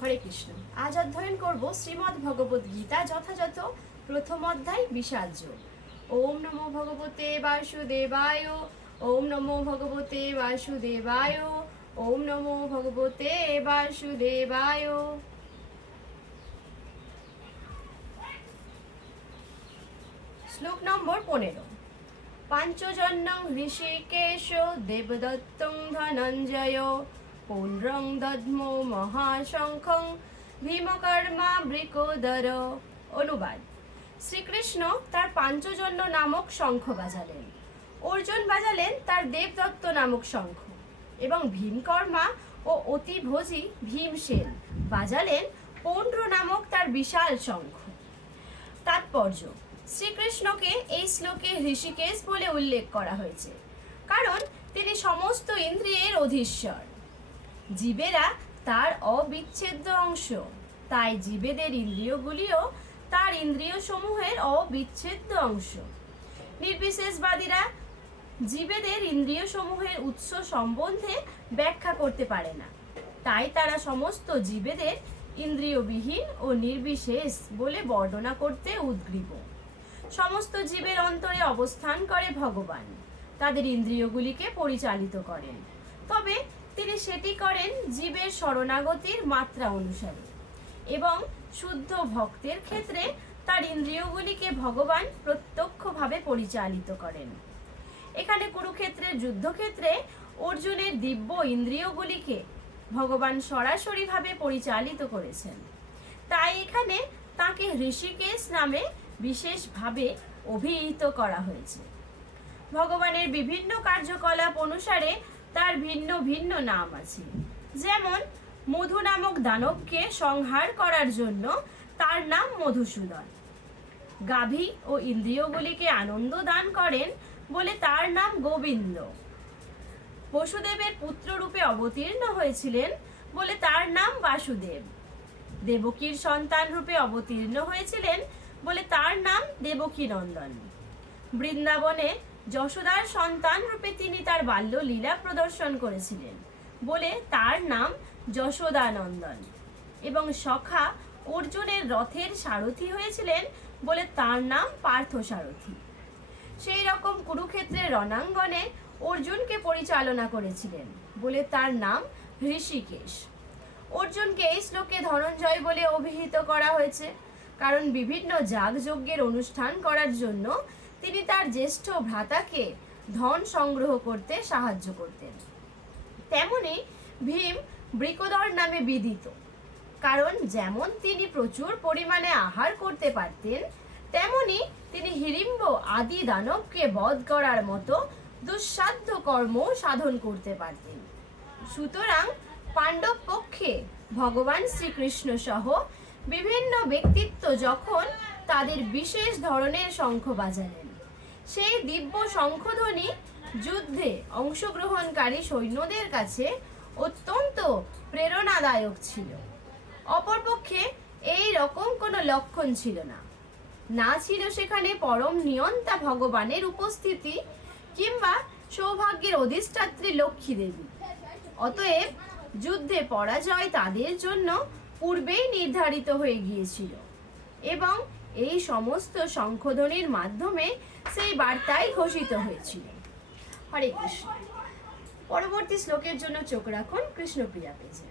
হরে কৃষ্ণ। আজ অধ্যয়ন করব শ্রীমদ্ ভগবদ গীতা, যথাযথ প্রথম অধ্যায় বিষাদ যোগ। ওম নমো ভগবতে বাসুদেবায়, ওম নমো ভগবতে বাসুদেবায়, ওম নমো ভগবতে বাসুদেবায়। শ্লোক নম্বর 15। পাঞ্চজন্যং ঋষিকেশ দেবদত্তং ধনঞ্জয় পৌন্ড্রং দধ্মো মহাশঙ্খং ভীমকর্মা বৃকোদর। অনুবাদ: শ্রীকৃষ্ণ তার পাঞ্চজন্য নামক শঙ্খ বাজালেন, অর্জুন বাজালেন তার দেবদত্ত নামক শঙ্খ, এবং ভীমকর্মা ও অতিভোজী ভীমসেন বাজালেন পৌন্ড্র নামক তার বিশাল শঙ্খ। তাৎপর্য: শ্রীকৃষ্ণকে এই শ্লোকে ঋষিকেশ বলে উল্লেখ করা হয়েছে কারণ তিনি সমস্ত ইন্দ্রিয়ের অধীশ্বর। জীবেরা তার অবিচ্ছেদ্য অংশ, তাই জীবেদের ইন্দ্রিয়গুলিও তার ইন্দ্রিয় সমূহের অবিচ্ছেদ্য অংশ। নির্বিশেষবাদীরা জীবেদের ইন্দ্রিয় সমূহের উৎস সম্বন্ধে ব্যাখ্যা করতে পারে না, তাই তারা সমস্ত জীবেদের ইন্দ্রিয়বিহীন ও নির্বিশেষ বলে বর্ণনা করতে উদ্গ্রীব। সমস্ত জীবের অন্তরে অবস্থান করে ভগবান, তাদের ইন্দ্রিয়গুলিকে পরিচালিত করেন, তবে তিনি সেটি করেন জীবের শরণাগতির মাত্রা অনুসারে, এবং শুদ্ধ ভক্তের ক্ষেত্রে তার ইন্দ্রিয়গুলিকে ভগবান প্রত্যক্ষভাবে পরিচালিত করেন। এখানে কুরুক্ষেত্রের যুদ্ধক্ষেত্রে অর্জুনের দিব্য ইন্দ্রিয়গুলিকে ভগবান সরাসরিভাবে পরিচালিত করেছেন, তাই এখানে তাকে ঋষিকেশ নামে বিশেষভাবে অভিহিত করা হয়েছে। ভগবানের বিভিন্ন কার্যকলাপ অনুসারে তার ভিন্ন ভিন্ন নাম আছে। যেমন মধু নামক দানবকে সংহার করার জন্য তার নাম মধুসূদন, গাভী ও ইন্দ্রিয়গুলিকে আনন্দ দান করেন বলে তার নাম গোবিন্দ, বসুদেবের পুত্র রূপে অবতীর্ণ হয়েছিলেন বলে তার নাম বাসুদেব, দেবকীর সন্তান রূপে অবতীর্ণ হয়েছিলেন বলে তার নাম দেবকী নন্দন, বৃন্দাবনে যশোদার সন্তান রূপে তিনি তার বাল্য লীলা প্রদর্শন করেছিলেন বলে তার নাম যশোদানন্দন, এবং সখা অর্জুনের রথের সারথি হয়েছিলেন বলে তার নাম পার্থসারথি। সেই রকম কুরুক্ষেত্রের রণাঙ্গনে অর্জুনকে পরিচালনা করেছিলেন বলে তার নাম ঋষিকেশ। অর্জুনকে এই শ্লোকে ধনঞ্জয় বলে অভিহিত করা হয়েছে কারণ বিভিন্ন যাগযজ্ঞের অনুষ্ঠান করার জন্য তিনি তার জ্যেষ্ঠ ভ্রাতাকে ধন সংগ্রহ করতে সাহায্য করতেন। তেমনি ভীম বৃকোদর নামে বিদিত, কারণ যেমন তিনি প্রচুর পরিমাণে আহার করতে পারতেন, তেমনি তিনি হিড়িম্ব আদি দানবকে বধ করার মতো দুঃসাধ্য কর্ম সাধন করতে পারতেন। সুতরাং পাণ্ডব পক্ষে ভগবান শ্রীকৃষ্ণ সহ বিভিন্ন ব্যক্তিত্ব যখন তাদের বিশেষ ধরনের শঙ্খ বাজালেন, সেই দিব্য শঙ্খধ্বনি যুদ্ধে অংশগ্রহণকারী সৈন্যদের কাছে অত্যন্ত প্রেরণাদায়ক ছিল। অপরপক্ষে এই রকম কোনো লক্ষণ ছিল না, না ছিল সেখানে পরম নিয়ন্তা ভগবানের উপস্থিতি কিংবা সৌভাগ্যের অধিষ্ঠাত্রী লক্ষ্মী দেবী। অতএব যুদ্ধে পরাজয় তাদের জন্য পূর্বেই নির্ধারিত হয়ে গিয়েছিল, এবং এই সমস্ত শঙ্খধ্বনির মাধ্যমে সেই বার্তাই ঘোষিত হয়েছিল। হরে কৃষ্ণ। পরবর্তী শ্লোকের জন্য চোখ রাখুন কৃষ্ণপ্রিয়া পেজে।